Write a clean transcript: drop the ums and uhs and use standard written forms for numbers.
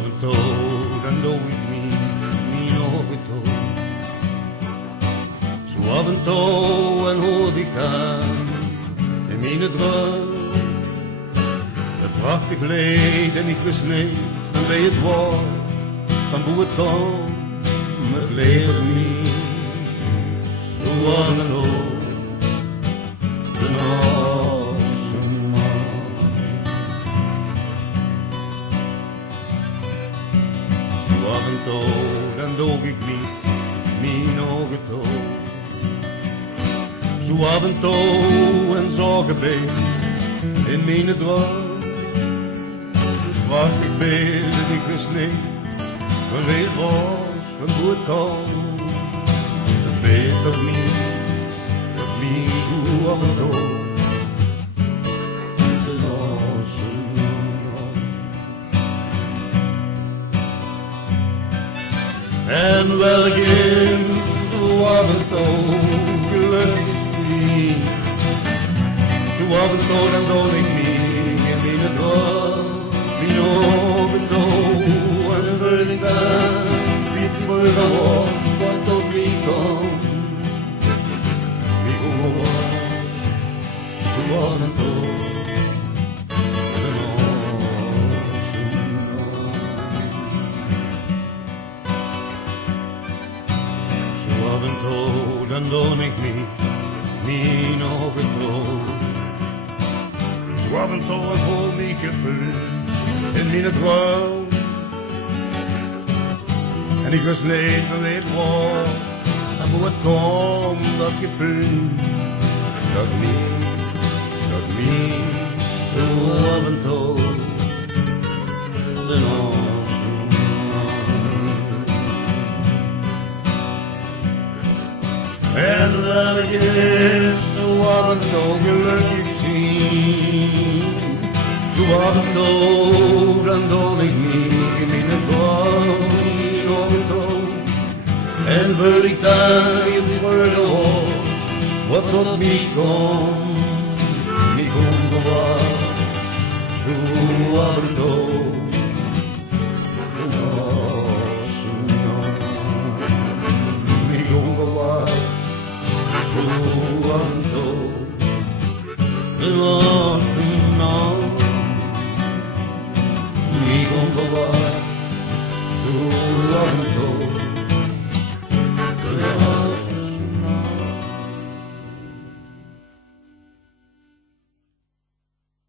af en toe, dan doe ik niet nog het toe. Zo af en toe en hoor ik dan in mijn droom. Het prachtig leed en ik wist niet van wie het was, van hoe het kwam, het leert me zo af en toe. Af en toe, dan doe ik niet mijn ogen toe. Zo af en toe en zorgen ben in mijn droom. Prachtig beeld en ik wist niet van wie het was, van hoe het kwam. Het weet toch niet, dat wie hoe af en toe. En welk in zo af en toe gelukkig niet. Zo af en toe dan doe ik niet in mijn droom, mijn ogen toe. En dan wil ik dan wie het morgen was, wat tot wie komt. Wie hoe was, zo af en toe. Af en toe, dan doe ik niet mijn ogen toe. Zo af en toe en voel me gevuld in mijn droom. En ik wist niet van wie het was, en hoe het komt, dat gevoel. Dat niet, zo af en toe, dan ook. En dat ik is zo af en toe gelukkig zien. Zo af en toe, dan doe ik niet in mijn droom, niet af en toe. En wil ik daar in worden hoor, wat tot mij komt, niet onbewaard. Zo af en toe.